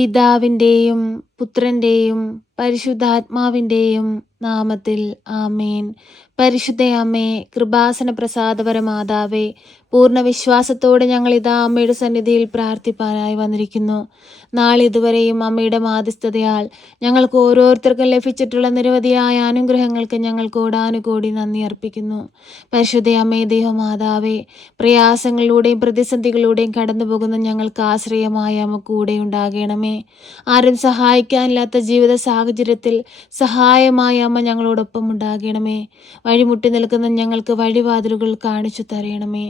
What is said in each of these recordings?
പിതാവിൻ്റെയും പുത്രൻ്റെയും പരിശുദ്ധാത്മാവിൻ്റെയും നാമത്തിൽ ആമേൻ. പരിശുദ്ധ അമ്മേ, കൃപാസന പ്രസാദപര മാതാവേ, പൂർണ്ണ വിശ്വാസത്തോടെ ഞങ്ങൾ ഇതാ അമ്മയുടെ സന്നിധിയിൽ പ്രാർത്ഥിപ്പാനായി വന്നിരിക്കുന്നു. നാളിതുവരെയും അമ്മയുടെ മാധ്യസ്ഥതയാൽ ഞങ്ങൾക്ക് ഓരോരുത്തർക്കും ലഭിച്ചിട്ടുള്ള നിരവധിയായ അനുഗ്രഹങ്ങൾക്ക് ഞങ്ങൾ കോടാനുകോടി നന്ദി അർപ്പിക്കുന്നു. പരിശുദ്ധ അമ്മേ, ദൈവമാതാവേ, പ്രയാസങ്ങളിലൂടെയും പ്രതിസന്ധികളിലൂടെയും കടന്നു പോകുന്ന ഞങ്ങൾക്ക് ആശ്രയമായ അമ്മ കൂടെ ഉണ്ടാകണമേ. ആരും സഹായിക്കാനില്ലാത്ത ജീവിത സാഹചര്യത്തിൽ സഹായമായ അമ്മ ഞങ്ങളോടൊപ്പം ഉണ്ടാകണമേ. വഴിമുട്ടി നിൽക്കുന്ന ഞങ്ങൾക്ക് വഴിവാതിലുകൾ കാണിച്ചു തരണമേ.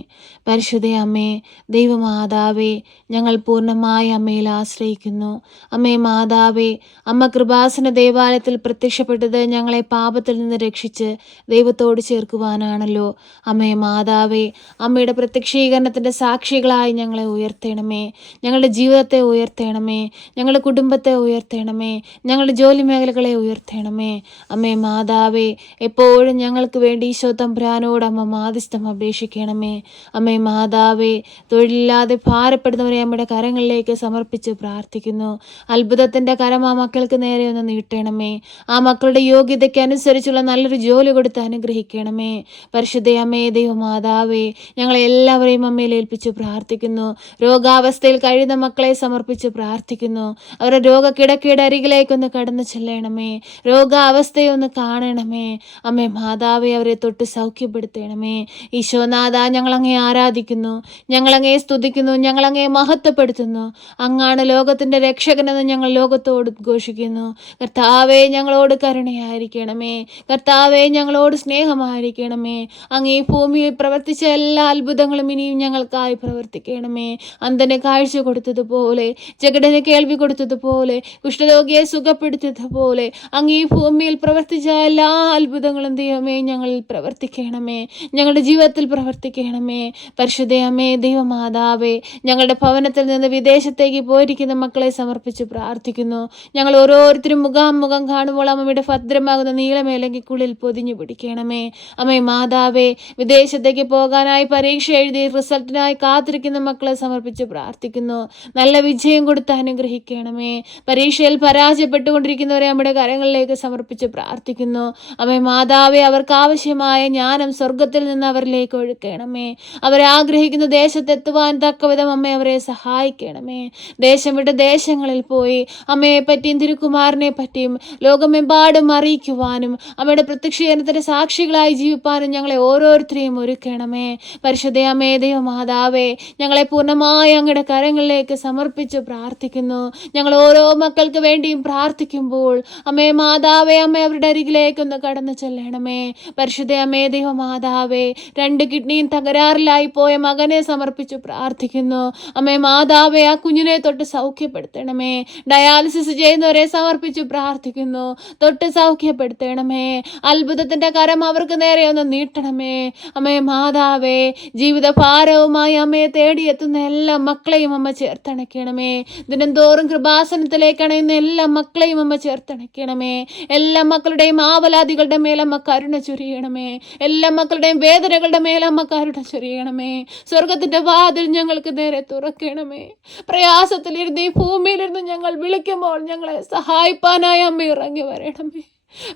പരിശുദ്ധ അമ്മേ, ദൈവമാതാവേ, ഞങ്ങൾ പൂർണ്ണമായ അമ്മയിൽ ആശ്രയിക്കുന്നു. അമ്മേ മാതാവേ, അമ്മ കൃപാസന ദേവാലയത്തിൽ പ്രത്യക്ഷപ്പെട്ടത് ഞങ്ങളെ പാപത്തിൽ നിന്ന് രക്ഷിച്ച് ദൈവത്തോട് ചേർക്കുവാനാണല്ലോ. അമ്മേ മാതാവേ, അമ്മയുടെ പ്രത്യക്ഷീകരണത്തിൻ്റെ സാക്ഷികളായി ഞങ്ങളെ ഉയർത്തണമേ. ഞങ്ങളുടെ ജീവിതത്തെ ഉയർത്തണമേ. ഞങ്ങളുടെ കുടുംബത്തെ ഉയർത്തണമേ. ഞങ്ങളുടെ ജോലി മേഖലകളെ ഉയർത്തണമേ. അമ്മേ മാതാവേ, എപ്പോഴും ഞങ്ങൾക്ക് വേണ്ടി ഈശോ തമ്പുരാനോട് അമ്മ മാധ്യസ്ഥം അപേക്ഷിക്കണമേ. അമ്മേ മാതാവേ, തൊഴിലില്ലാതെ ഭാരപ്പെടുന്നവരെ അമ്മയുടെ കരങ്ങളിലേക്ക് സമർപ്പിച്ച് പ്രാർത്ഥിക്കുന്നു. അത്ഭുതത്തിൻ്റെ കരം ആ മക്കൾക്ക് നേരെ ഒന്ന് നീട്ടണമേ. ആ മക്കളുടെ യോഗ്യതയ്ക്ക് അനുസരിച്ചുള്ള നല്ലൊരു ജോലി കൊടുത്ത് അനുഗ്രഹിക്കണമേ. പരിശുദ്ധ അമ്മേ, ദൈവമാതാവേ, ഞങ്ങളെ എല്ലാവരെയും അമ്മയിൽ ഏൽപ്പിച്ച് പ്രാർത്ഥിക്കുന്നു. രോഗാവസ്ഥയിൽ കഴിയുന്ന മക്കളെ സമർപ്പിച്ച് പ്രാർത്ഥിക്കുന്നു. അവരുടെ രോഗക്കിടക്കയുടെ അരികിലേക്കൊന്ന് കടന്നു ചെല്ലണമേ. രോഗാവസ്ഥയെ ഒന്ന് കാണണമേ. അമ്മേ മാതാവേ, അവരെ തൊട്ട് സൗഖ്യപ്പെടുത്തണമേ. ഈശോനാഥ, ഞങ്ങളങ്ങേ ആരാധിക്കുന്നു, ഞങ്ങളങ്ങേ സ്തുതിക്കുന്നു, ഞങ്ങളങ്ങേ മഹത്വപ്പെടുത്തുന്നു. അങ്ങാണ് ലോകത്തിൻ്റെ രക്ഷകനെന്ന് ഞങ്ങൾ ലോകത്തോട് ഉദ്ഘോഷിക്കുന്നു. കർത്താവേ, ഞങ്ങളോട് കരുണയായിരിക്കണമേ. കർത്താവേ, ഞങ്ങളോട് സ്നേഹമായിരിക്കണമേ. അങ്ങ് ഈ ഭൂമിയിൽ പ്രവർത്തിച്ച എല്ലാ അത്ഭുതങ്ങളും ഇനിയും ഞങ്ങൾക്കായി പ്രവർത്തിക്കണമേ. അന്ധന് കാഴ്ച കൊടുത്തതുപോലെ, ജഗടന് കേൾവി കൊടുത്തതുപോലെ, കുഷ്ഠരോഗിയെ സുഖപ്പെടുത്തിയതുപോലെ അങ്ങ് ഈ ഭൂമിയിൽ പ്രവർത്തിച്ച എല്ലാ അത്ഭുതങ്ങളും ദൈവമേ ഞങ്ങളിൽ പ്രവർത്തിക്കണമേ. ഞങ്ങളുടെ ജീവിതത്തിൽ പ്രവർത്തിക്കണമേ. പരിശുദ്ധ അമ്മേ, ദൈവമാതാവേ, ഞങ്ങളുടെ ഭവനത്തിൽ നിന്ന് വിദേശത്തേക്ക് പോയിരിക്കുന്ന മക്കളെ സമർപ്പിച്ച് പ്രാർത്ഥിക്കുന്നു. ഞങ്ങൾ ഓരോരുത്തരും മുഖാമുഖം കാണുമ്പോൾ അമ്മയുടെ ഭദ്രമാകുന്ന നീലമേലങ്കിക്കുള്ളിൽ പൊതിഞ്ഞു പിടിക്കണമേ. അമ്മേ മാതാവേ, വിദേശത്തേക്ക് പോകാനായി പരീക്ഷ എഴുതി റിസൾട്ടിനായി കാത്തിരിക്കുന്ന മക്കളെ സമർപ്പിച്ച് പ്രാർത്ഥിക്കുന്നു. നല്ല വിജയം കൊടുത്ത് അനുഗ്രഹിക്കണമേ. പരീക്ഷയിൽ പരാജയപ്പെട്ടുകൊണ്ടിരിക്കുന്നവരെ നമ്മുടെ കരങ്ങളിലേക്ക് സമർപ്പിച്ച് പ്രാർത്ഥിക്കുന്നു. അമ്മേ മാതാവേ, അവർക്ക് ആവശ്യമായ ജ്ഞാനം സ്വർഗത്തിൽ നിന്ന് അവരിലേക്ക് ഒഴുക്കണമേ. അവരാഗ്രഹിക്കുന്ന ദേശത്തെത്തുവാൻ തക്കവിധം അമ്മേ അവരെ സഹായിക്കണമേ. ദേശം വിട്ട് ദേശങ്ങളിൽ പോയി അമ്മയെ പറ്റിയും തിരുക്കുമാരനെ പറ്റിയും ലോകമെമ്പാടും അറിയിക്കുവാനും അമ്മയുടെ പ്രത്യക്ഷീകരണത്തിന്റെ സാക്ഷികളായി ജീവിപ്പാനും ഞങ്ങളെ ഓരോരുത്തരെയും ഒരുക്കണമേ. പരിശുദ്ധ അമ്മേ, ദൈവമാതാവേ, ഞങ്ങളെ പൂർണ്ണമായി അങ്ങയുടെ കരങ്ങളിലേക്ക് സമർപ്പിച്ച് പ്രാർത്ഥിക്കുന്നു. ഞങ്ങൾ ഓരോ മക്കൾക്ക് വേണ്ടിയും പ്രാർത്ഥിക്കുമ്പോൾ അമ്മേ മാതാവേ, അമ്മ അവരുടെ അരികിലേക്കൊന്ന് കടന്നു ചെല്ലണമേ. പരിശുദ്ധ അമ്മേ, ദൈവമാതാവേ, 2 കിഡ്നിയും തകരാറിലായി പോയ മകനെ സമർപ്പിച്ചു പ്രാർത്ഥിക്കുന്നു. അമ്മേ മാതാവേ, ആ കുഞ്ഞിനെ തൊട്ട് സൗഖ്യപ്പെടുത്തണമേ. ഡയാലിസിസ് ചെയ്യുന്നവരെ സമർപ്പിച്ചു പ്രാർത്ഥിക്കുന്നു. തൊട്ട് സൗഖ്യപ്പെടുത്തണമേ. അത്ഭുതത്തിന്റെ കരം അവർക്ക് നേരെ ഒന്ന് നീട്ടണമേ. അമ്മേ മാതാവേ, ജീവിത ഭാരവുമായി അമ്മയെ തേടിയെത്തുന്ന എല്ലാ മക്കളെയും അമ്മ ചേർത്തണയ്ക്കണമേ. ദിനംതോറും കൃപാസനത്തിലേക്ക് അണയുന്ന എല്ലാ മക്കളെയും അമ്മ ചേർത്തണയ്ക്കണമേ. എല്ലാ മക്കളുടെയും ആവലാദികളുടെ മേലമ്മ കരുണ ചൊരിയണമേ. എല്ലാ മക്കളുടെയും വേദനകളുടെ മേലമ്മ കരുണ ചൊരിയണമേ. സ്വർഗത്തിന്റെ വാതിൽ ഞങ്ങൾക്ക് നേരെ തുറക്കണമേ. പ്രയാസത്തിലിരുന്ന് ഈ ഭൂമിയിലിരുന്ന് ഞങ്ങൾ വിളിക്കുമ്പോൾ ഞങ്ങളെ സഹായിപ്പാനായി അമ്മ ഇറങ്ങി വരണമേ.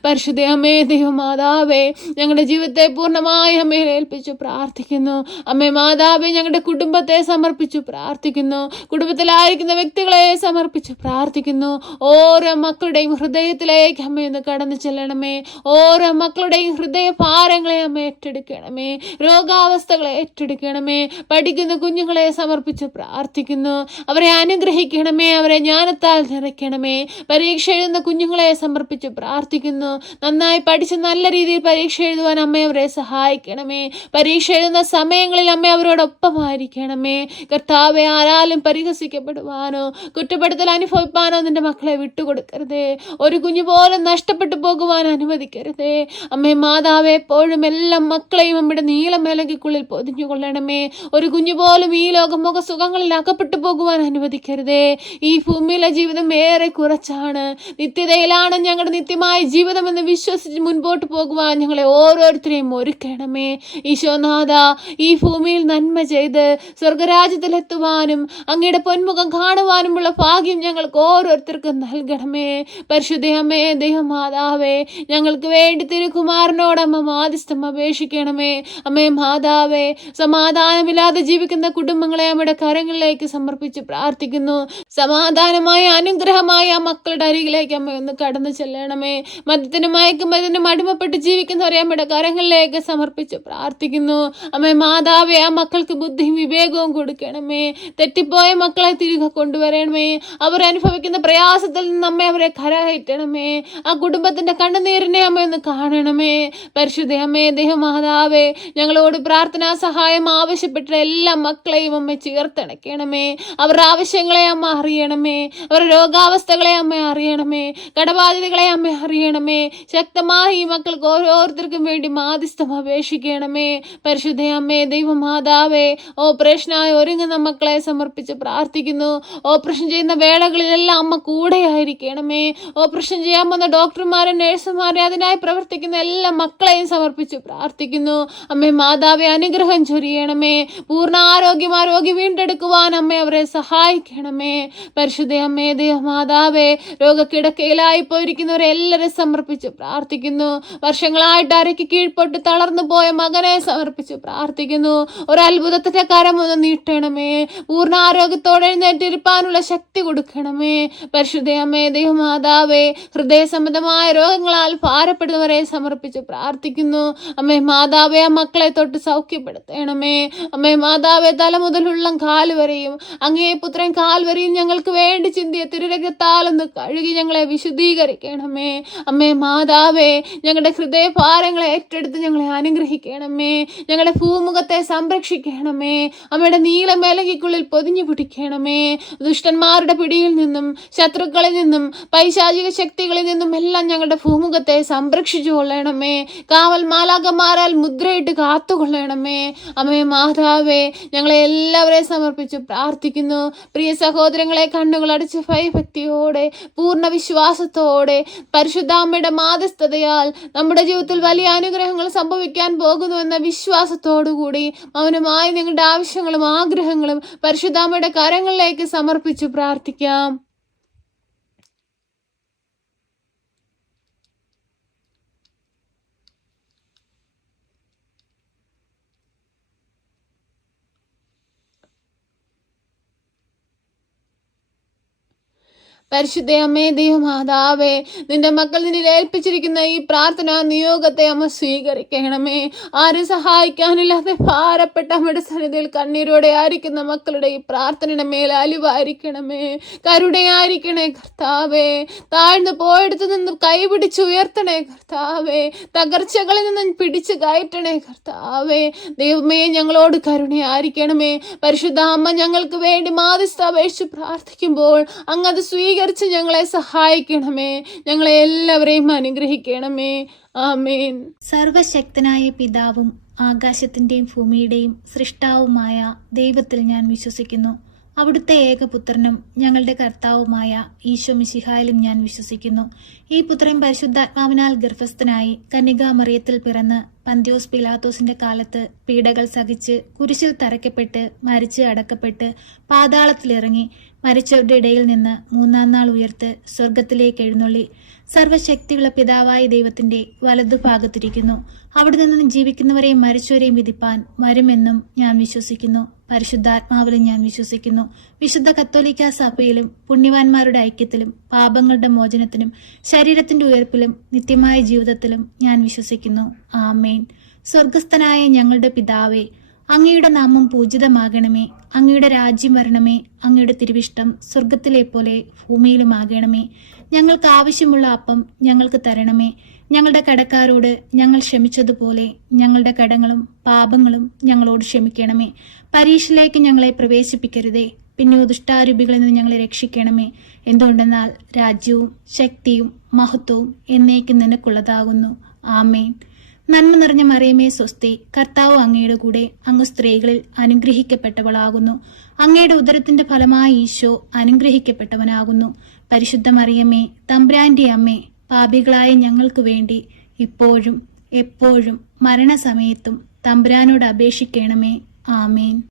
പരിശുദ്ധ അമ്മേ, ദൈവമാതാവേ, ഞങ്ങളുടെ ജീവിതത്തെ പൂർണ്ണമായി അമ്മയെ ഏൽപ്പിച്ചു പ്രാർത്ഥിക്കുന്നു. അമ്മേ മാതാവേ, ഞങ്ങളുടെ കുടുംബത്തെ സമർപ്പിച്ചു പ്രാർത്ഥിക്കുന്നു. കുടുംബത്തിലായിരിക്കുന്ന വ്യക്തികളെ സമർപ്പിച്ചു പ്രാർത്ഥിക്കുന്നു. ഓരോ മക്കളുടെയും ഹൃദയത്തിലേക്ക് അമ്മയൊന്ന് കടന്നു ചെല്ലണമേ. ഓരോ മക്കളുടെയും ഹൃദയ ഭാരങ്ങളെ അമ്മ ഏറ്റെടുക്കണമേ. രോഗാവസ്ഥകളെ ഏറ്റെടുക്കണമേ. പഠിക്കുന്ന കുഞ്ഞുങ്ങളെ സമർപ്പിച്ച് പ്രാർത്ഥിക്കുന്നു. അവരെ അനുഗ്രഹിക്കണമേ. അവരെ ജ്ഞാനത്താൽ നിറയ്ക്കണമേ. പരീക്ഷ എഴുതുന്ന കുഞ്ഞുങ്ങളെ സമർപ്പിച്ച് പ്രാർത്ഥിക്കുന്നു. നന്നായി പഠിച്ച് നല്ല രീതിയിൽ പരീക്ഷ എഴുതുവാൻ അമ്മ അവരെ സഹായിക്കണമേ. പരീക്ഷ എഴുതുന്ന സമയങ്ങളിൽ അമ്മ അവരോടൊപ്പമായിരിക്കണമേ. കർത്താവെ, ആരാലും പരിഹസിക്കപ്പെടുവാനോ കുറ്റപ്പെടുത്തൽ അനുഭവിപ്പാനോ നിന്റെ മക്കളെ വിട്ടുകൊടുക്കരുതേ. ഒരു കുഞ്ഞു പോലും നഷ്ടപ്പെട്ടു പോകുവാൻ അനുവദിക്കരുതേ. അമ്മേ മാതാവെ, എപ്പോഴും എല്ലാ മക്കളെയും അമ്മയുടെ നീലമേലങ്കിക്കുള്ളിൽ പൊതിഞ്ഞുകൊള്ളണമേ. ഒരു കുഞ്ഞു പോലും ഈ ലോകമുഖ സുഖങ്ങളിൽ അകപ്പെട്ടു പോകുവാൻ അനുവദിക്കരുതേ. ഈ ഭൂമിയിലെ ജീവിതം ഏറെ കുറച്ചാണ്. നിത്യതയിലാണ് ഞങ്ങളുടെ നിത്യമായ ജീവിതമെന്ന് വിശ്വസിച്ച് മുൻപോട്ട് പോകുവാൻ ഞങ്ങളെ ഓരോരുത്തരെയും ഒരുക്കണമേ. ഈശോനാഥ, ഈ ഭൂമിയിൽ നന്മ ചെയ്ത് സ്വർഗരാജ്യത്തിലെത്തുവാനും അങ്ങയുടെ പൊന്മുഖം കാണുവാനുമുള്ള ഭാഗ്യം ഞങ്ങൾക്ക് ഓരോരുത്തർക്കും നൽകണമേ. പരിശുദ്ധയമ്മേ, ദൈവമാതാവേ, ഞങ്ങൾക്ക് വേണ്ടി തിരുകുമാരനോടമ്മ മാധ്യസ്ഥം അപേക്ഷിക്കണമേ. അമ്മേ മാതാവേ, സമാധാനമില്ലാതെ ജീവിക്കുന്ന കുടുംബങ്ങളെ അമ്മയുടെ കരങ്ങളിലേക്ക് സമർപ്പിച്ച് പ്രാർത്ഥിക്കുന്നു. സമാധാനമായ അനുഗ്രഹമായ ആ മക്കളുടെ അരികിലേക്ക് അമ്മ ഒന്ന് കടന്നു ചെല്ലണമേ. മദ്യത്തിനും മയക്കുമരുന്നിനും അടിമപ്പെട്ട് ജീവിക്കുന്നവരെ അമ്മയുടെ കരങ്ങളിലേക്ക് സമർപ്പിച്ച് പ്രാർത്ഥിക്കുന്നു. അമ്മേ മാതാവേ, ആ മക്കൾക്ക് ബുദ്ധിയും വിവേകവും കൊടുക്കണമേ. തെറ്റിപ്പോയ മക്കളെ തിരികെ കൊണ്ടുവരണമേ. അവർ അനുഭവിക്കുന്ന പ്രയാസത്തിൽ നിന്ന് അമ്മ അവരെ കരകയറ്റണമേ. ആ കുടുംബത്തിന്റെ കണ്ണുനീരിനെ അമ്മ ഒന്ന് കാണണമേ. പരിശുദ്ധ അമ്മേ, ദൈവമാതാവേ, ഞങ്ങളോട് പ്രാർത്ഥനാ സഹായം ആവശ്യപ്പെട്ട എല്ലാ മക്കളെയും അമ്മ ചേർത്തണയ്ക്കണമേ. അവരുടെ ആവശ്യങ്ങളെ അമ്മ അറിയണമേ. അവരുടെ രോഗാവസ്ഥകളെ അമ്മ അറിയണമേ. കടബാധ്യതകളെ അമ്മ അറിയണമേ. ശക്തമായി ഈ മക്കൾക്ക് ഓരോരുത്തർക്കും വേണ്ടി മാധ്യസ്ഥം അപേക്ഷിക്കണമേ. പരിശുദ്ധ അമ്മേ, ദൈവമാതാവേ, ഓപ്പറേഷനായി ഒരുങ്ങുന്ന മക്കളെ സമർപ്പിച്ച് പ്രാർത്ഥിക്കുന്നു. ഓപ്പറേഷൻ ചെയ്യുന്ന വേളകളിലെല്ലാം അമ്മ കൂടെ ആയിരിക്കണമേ. ഓപ്പറേഷൻ ചെയ്യാൻ വന്ന ഡോക്ടർമാരെ, നഴ്സുമാരെ, അതിനായി പ്രവർത്തിക്കുന്ന എല്ലാ മക്കളെയും സമർപ്പിച്ച് പ്രാർത്ഥിക്കുന്നു. അമ്മേ മാതാവേ, അനുഗ്രഹം ചൊരിയണമേ. പൂർണ്ണ ആരോഗ്യം വീണ്ടെടുക്കുവാൻ അമ്മ അവരെ സഹായിക്കണമേ. പരിശുദ്ധ അമ്മേ, ദൈവമാതാവേ, രോഗക്കിടക്കയിലായി പോയിരിക്കുന്നവരെ എല്ലാവരും സമർപ്പിച്ച് പ്രാർത്ഥിക്കുന്നു. വർഷങ്ങളായിട്ട് അരയ്ക്ക് കീഴ്പോട്ട് തളർന്നു പോയ മകനെ സമർപ്പിച്ച് പ്രാർത്ഥിക്കുന്നു. ഒരു അത്ഭുതത്തിന്റെ കരം ഒന്ന് നീട്ടണമേ. പൂർണ്ണ ആരോഗ്യത്തോടെ എഴുന്നേറ്റിരിപ്പാനുള്ള ശക്തി കൊടുക്കണമേ. പരിശുദ്ധ അമ്മേ, ദൈവമാതാവേ, ഹൃദയ സംബന്ധമായ രോഗങ്ങളാൽ ഭാരപ്പെടുന്നവരെ സമർപ്പിച്ച് പ്രാർത്ഥിക്കുന്നു. അമ്മേ മാതാവേ, ആ മക്കളെ തൊട്ട് സൗഖ്യപ്പെടുത്തണമേ. അമ്മേ മാതാവേ, തല മുതലുള്ള കാല് വരെയും അങ്ങേ പുത്രൻ കാൽ വരെയും ഞങ്ങൾക്ക് വേണ്ടി ചിന്തിയ തിരുരക്തത്താലൊന്ന് കഴുകി ഞങ്ങളെ വിശുദ്ധീകരിക്കണമേ. അമ്മേ മാതാവേ, ഞങ്ങളുടെ ഹൃദയഭാരങ്ങളെ ഏറ്റെടുത്ത് ഞങ്ങളെ അനുഗ്രഹിക്കണമേ. ഞങ്ങളുടെ ഭൂമുഖത്തെ സംരക്ഷിക്കണമേ. അമ്മയുടെ നീലമേലകിക്കുള്ളിൽ പൊതിഞ്ഞു പിടിക്കണമേ. ദുഷ്ടന്മാരുടെ പിടിയിൽ നിന്നും, ശത്രുക്കളിൽ നിന്നും, പൈശാചിക ശക്തികളിൽ നിന്നും എല്ലാം ഞങ്ങളുടെ ഭൂമുഖത്തെ സംരക്ഷിച്ചു കൊള്ളണമേ. കാവൽ മാലാഖമാരാൽ മുദ്രയിട്ട് കാത്തുകൊള്ളണമേ. അമ്മേ മാതാവേ, ഞങ്ങളെ എല്ലാവരെയും സമർപ്പിച്ച് പ്രാർത്ഥിക്കുന്നു. പ്രിയ സഹോദരങ്ങളെ, കണ്ണുകളടച്ച് ഭയഭക്തിയോടെ പൂർണ്ണ വിശ്വാസത്തോടെ പരിശുദ്ധാമ്മയുടെ മാധ്യസ്ഥതയാൽ നമ്മുടെ ജീവിതത്തിൽ വലിയ അനുഗ്രഹങ്ങൾ സംഭവിക്കാൻ പോകുന്നു എന്ന വിശ്വാസത്തോടുകൂടി മൗനമായി നിങ്ങളുടെ ആവശ്യങ്ങളും ആഗ്രഹങ്ങളും പരിശുദ്ധാമ്മയുടെ കരങ്ങളിലേക്ക് സമർപ്പിച്ചു പ്രാർത്ഥിക്കാം. പരിശുദ്ധ അമ്മേ, ദൈവമാതാവേ, നിന്റെ മക്കൾ നിന്നിൽ ഏൽപ്പിച്ചിരിക്കുന്ന ഈ പ്രാർത്ഥനാ നിയോഗത്തെ അമ്മ സ്വീകരിക്കണമേ. ആരും സഹായിക്കാനില്ലാതെ ഭാരപ്പെട്ട അമ്മയുടെ സന്നിധിയിൽ കണ്ണീരോടെ ആയിരിക്കുന്ന മക്കളുടെ ഈ പ്രാർത്ഥനയുടെ മേൽ അലിവായിരിക്കണമേ. കരുണയായിരിക്കണേ കർത്താവേ. താഴ്ന്നു പോയെടുത്തു നിന്ന് കൈപിടിച്ചുയർത്തണേ കർത്താവേ. തകർച്ചകളിൽ നിന്നും പിടിച്ചു കയറ്റണേ കർത്താവേ. ദൈവമേ, ഞങ്ങളോട് കരുണയായിരിക്കണമേ. പരിശുദ്ധ അമ്മ ഞങ്ങൾക്ക് വേണ്ടി മാധ്യസ്ഥ അപേക്ഷിച്ച് പ്രാർത്ഥിക്കുമ്പോൾ അങ്ങത് സ്വീകരിച്ച് ഞങ്ങളെ സഹായിക്കണമേ. ഞങ്ങളെ എല്ലാവരെയും അനുഗ്രഹിക്കണമേ. ആമേൻ. സർവശക്തനായ പിതാവും ആകാശത്തിന്റെയും ഭൂമിയുടെയും സൃഷ്ടാവുമായ ദൈവത്തിൽ ഞാൻ വിശ്വസിക്കുന്നു. അവിടുത്തെ ഏകപുത്രനും ഞങ്ങളുടെ കർത്താവുമായ ഈശോ മിശിഹായിലും ഞാൻ വിശ്വസിക്കുന്നു. ഈ പുത്രൻ പരിശുദ്ധാത്മാവിനാൽ ഗർഭസ്ഥനായി കന്യകാമറിയത്തിൽ പിറന്ന് പന്ത്യോസ് പിലാത്തോസിന്റെ കാലത്ത് പീഡകൾ സഹിച്ച് കുരിശിൽ തറയ്ക്കപ്പെട്ട് മരിച്ച് അടക്കപ്പെട്ട് പാതാളത്തിലിറങ്ങി മരിച്ചവരുടെ ഇടയിൽ നിന്ന് മൂന്നാം നാൾ ഉയർത്ത് സ്വർഗത്തിലേക്ക് എഴുന്നള്ളി സർവശക്തിയുള്ള പിതാവായ ദൈവത്തിന്റെ വലതുഭാഗത്തിരിക്കുന്നു. അവിടെ നിന്ന് ജീവിക്കുന്നവരെയും മരിച്ചവരെയും വിധിപ്പാൻ വരുമെന്നും ഞാൻ വിശ്വസിക്കുന്നു. പരിശുദ്ധാത്മാവിലും ഞാൻ വിശ്വസിക്കുന്നു. വിശുദ്ധ കത്തോലിക്ക സഭയിലും പുണ്യവാന്മാരുടെ ഐക്യത്തിലും പാപങ്ങളുടെ മോചനത്തിനും ശരീരത്തിന്റെ ഉയർപ്പിലും നിത്യമായ ജീവിതത്തിലും ഞാൻ വിശ്വസിക്കുന്നു. ആമേൻ. സ്വർഗസ്ഥനായ ഞങ്ങളുടെ പിതാവേ, അങ്ങയുടെ നാമം പൂജിതമാകണമേ. അങ്ങയുടെ രാജ്യം വരണമേ. അങ്ങയുടെ തിരുവിഷ്ടം സ്വർഗത്തിലെ പോലെ ഭൂമിയിലുമാകണമേ. ഞങ്ങൾക്ക് ആവശ്യമുള്ള അപ്പം ഞങ്ങൾക്ക് തരണമേ. ഞങ്ങളുടെ കടക്കാരോട് ഞങ്ങൾ ക്ഷമിച്ചതുപോലെ ഞങ്ങളുടെ കടങ്ങളും പാപങ്ങളും ഞങ്ങളോട് ക്ഷമിക്കണമേ. പരീക്ഷയിലേക്ക് ഞങ്ങളെ പ്രവേശിപ്പിക്കരുതേ, പിന്നെ ദുഷ്ടാരൂപികളിൽ നിന്ന് ഞങ്ങളെ രക്ഷിക്കണമേ. എന്തുകൊണ്ടെന്നാൽ രാജ്യവും ശക്തിയും മഹത്വവും എന്നേക്കും നിനക്കുള്ളതാകുന്നു. ആമേൻ. നന്മ നിറഞ്ഞ മറിയമേ സ്വസ്തി, കർത്താവ് അങ്ങയുടെ കൂടെ, അങ്ങ് സ്ത്രീകളിൽ അനുഗ്രഹിക്കപ്പെട്ടവളാകുന്നു. അങ്ങയുടെ ഉദരത്തിന്റെ ഫലമായി ഈശോ അനുഗ്രഹിക്കപ്പെട്ടവനാകുന്നു. പരിശുദ്ധ മറിയമേ, തമ്പുരാന്റെ അമ്മേ, പാപികളായ ഞങ്ങൾക്ക് വേണ്ടി ഇപ്പോഴും എപ്പോഴും മരണസമയത്തും തമ്പുരാനോട് അപേക്ഷിക്കണമേ. ആമേൻ.